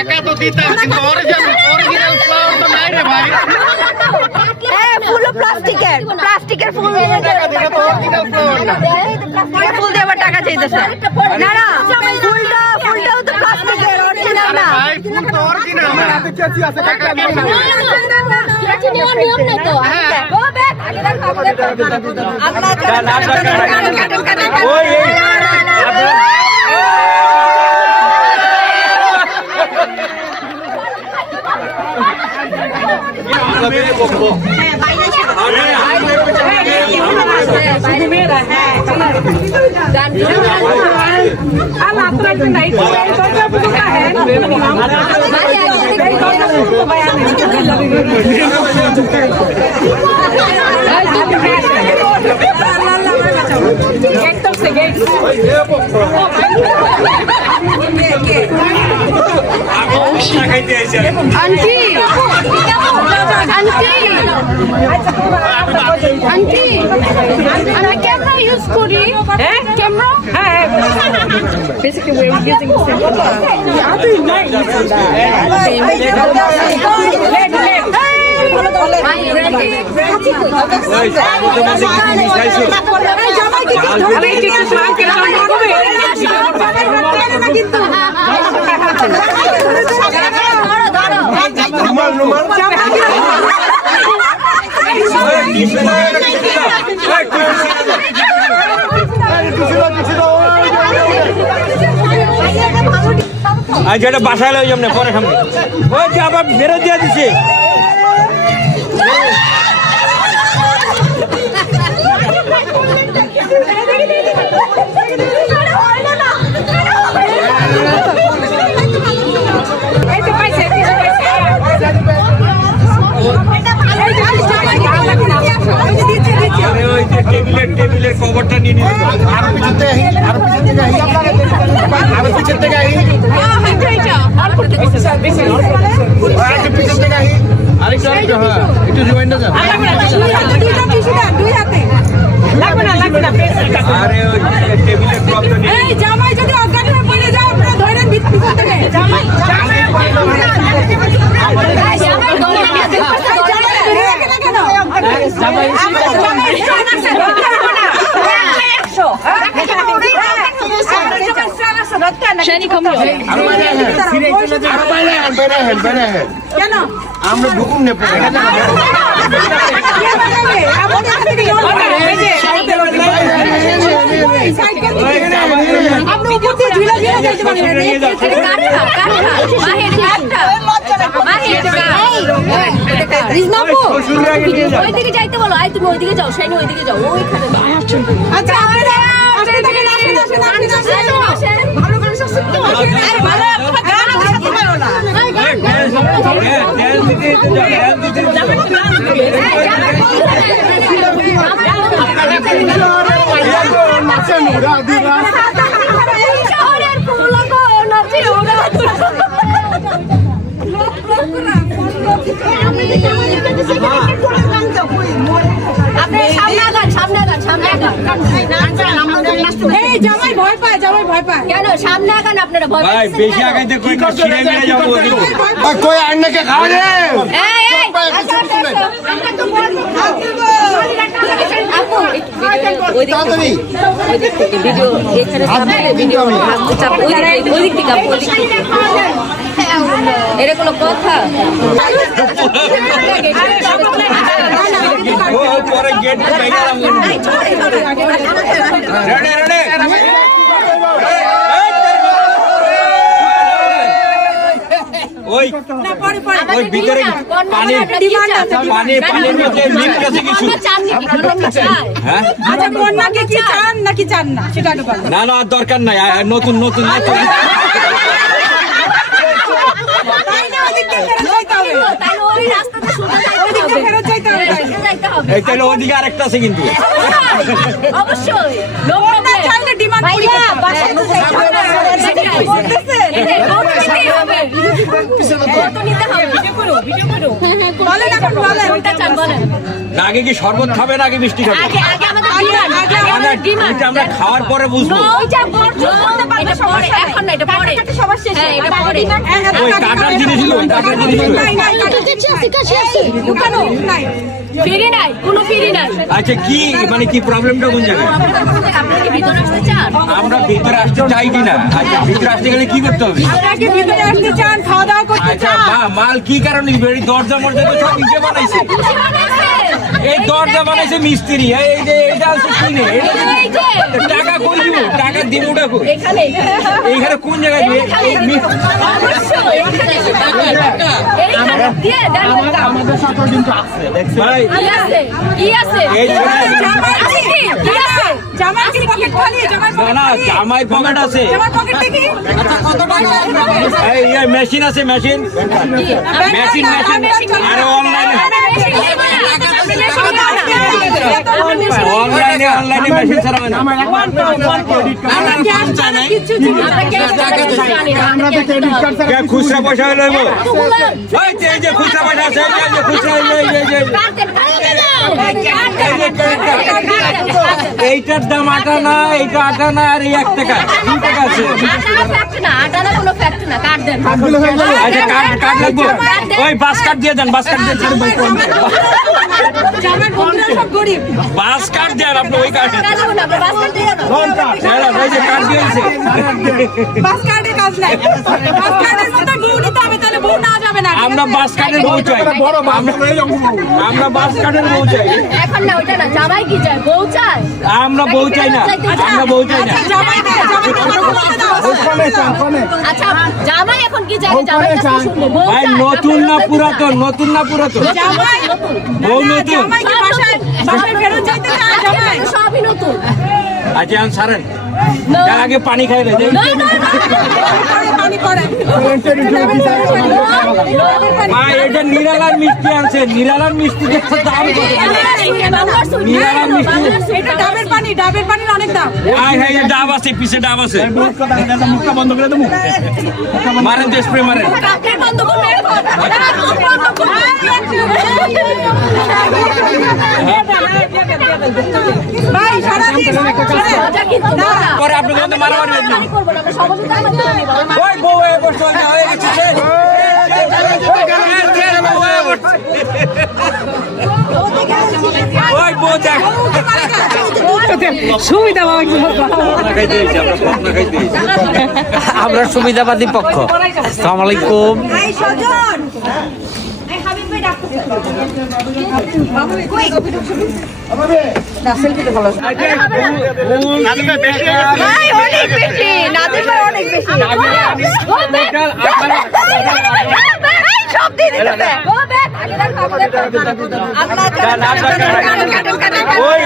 টাকা তো দিতাম কিন্তু অরিজিনাল ফ্লাওয়ার তো নাই রে ভাই। ফুল প্লাস্টিকের ফুল টাকা দিলে তো অরিজিনাল ফ্লাওয়ার না। ফুল দিয়ে আবার টাকা চাইতেছে। না না ফুলটাও তো প্লাস্টিকের, অরিজিনাল না ভাই ফুল তো অরিজিনাল না। কেচি আছে কাকা নিয়ম নেই তো। আন্টি আমরা ক্যামেরা ইউজ করি। Camera basically we're using the same আর যেটা বাসায় লই যাম না পরে সামনে ওই যে আবার বেরো দিয়ে দিছে। টেবিলের কভারটা নিয়ে নিয়ে আর পিছন থেকে একটু রিমাইন্ডার যান। আরে ওই টেবিলের কভারটা নিয়ে জামাই যদি অজ্ঞান হয়ে পড়ে যায় আপনারা ধরেন ভিত্তি থেকে জামাই আমরা ঢুকুন না পরে ওইদিকে যাইতে বলো। আই তুমি ওইদিকে যাও, শাইনি ওইদিকে যাও, ওইখানে আচ্ছা ভালো করে জামাই ভয় পায়, জামাই ভয় পায় কেন? সামনে আগান আপনারা, ভয় পায় বেশি আগাইতে কই না ছিড়ে মেরে যাবো কই আন্নাকে খাওয়া যায়। এটা কোনো কথা? পরে গেট ওই ওই ভিতরে পানির মধ্যে মিক্স আছে কিছু। আচ্ছা কন্যাকে কি চান নাকি চান না সেটা একটু বলেন। না না দরকার নাই, নতুন নতুন এইটা ওদিকে আরেকটা আছে কিন্তু অবশ্যই নিতে হবে। শুরু বলেন এখন বলেন কোনটা চান বলেন না আগে কি শরবত খাবে না আগে মিষ্টি খাবে? আগে আমাদের ডিমান্ড আগে আমাদের ডিমান্ড এটা আমরা খাওয়ার পরে বুঝবো। ওইটা বর্জন করতে পারবে সবার এখন না এটা পরে সবার শেষে এটা পরে ওই কাটার জিনিসগুলো ওই কাটার জিনিসগুলো দোকানো নাই ফ্রি নাই কোনো ফ্রি নাই আচ্ছা কি মানে কি প্রবলেমটা কোন জায়গায়? আপনি কি ভিতরে আসতে চান আমরা ভিতরে আসতে চাই কিনা? আচ্ছা ভিতরে আসতে গেলে কি করতে হবে? আপনারা কি ভিতরে আসতে চান খাওয়া দাওয়া করতে আচ্ছা চান মাল কি কারণে দিবে? এই দরজা মরজা তো সব নিজে বানাইছে। এই দরজা বানাইছে মিস্ত্রি। এই যে এটা আছে কিনে এটা এই যে টাকা কই দিব? টাকা দিব না কই? এখানে এইখানে কোন জায়গায় দিবে? এই মিস্ত্রি অবশ্যই এখানে এইখানে দিয়ে দেন আমাদের সাথে কিন্তু আছে ভাই কি আছে কি আছে এই যে- আছে কি আছে জামার কি পকেট খালি জামার না না জামাই পকেট আছে। জামার পকেট দেখি আচ্ছা কত টাকা এই মেশিন আছে মেশিন মেশিন আর অনলাইনে অনলাইনে মেশিন ছাড়া হয় না। আমরা তো ক্রেডিট কার্ড কে খুচরা পয়সা লইব? ওই যে এই যে খুচরা পয়সা আছে এই যে খুচরা এইটার দাম 8 আনা এইটা 8 আনা আর এই 1 টাকা 2 টাকা আছে। আচ্ছা কার্ড লাগবে ওই বাস কার্ড দিয়ে দেন বাস কার্ড দিয়ে দেন বাস কার্ড দেন আপনি ওই কার্ড এই যে কার্ড দিয়েছে আমরা বাস কার্ডের বউ চাই আমরা বাস কার্ডের বউ চাই এখন না ওইটা না জামাই কি চায় বউ চায় আমরা বউ চাই না আমরা বউ চাই না আচ্ছা জামাই এখন কি চায় জামাই কাছে শুনবো বউ ভাই চায় নতুন না পুরাতন নতুন না পুরাতন জামাই বউ নতুন বাসায় ফেরত যাইতে চায় জামাই সবই নতুন আচ্ছা আমি সারেন তার আগে পানি খাই রে ভাই এটা নিরালার মিষ্টি আনছে নিরালার মিষ্টি দেখছে দাম কত নিরালার মিষ্টি এটা ডাবের পানির অনেক দাম আয় হ্যাঁ ডাব আছে পিছে ডাব আছে মুখটা বন্ধ করে দেবো মারেন তো স্প্রে মারেন কাপড় বন্ধ করবে ভাই সারা দিন মজা কিন্তু মজা পরে আপনি কিন্তু মারামারি হইলো করব না আমরা সহযোগিতা করব ওই বউ এ বসে হয়ে গেছে ওই বউ দেখ আমরা সুবিধাবাদী পক্ষ। আসসালামু আলাইকুম। ভাই অনেক বেশি নাদিম ভাই অনেক বেশি এই সব দিয়ে দিতেছে ওই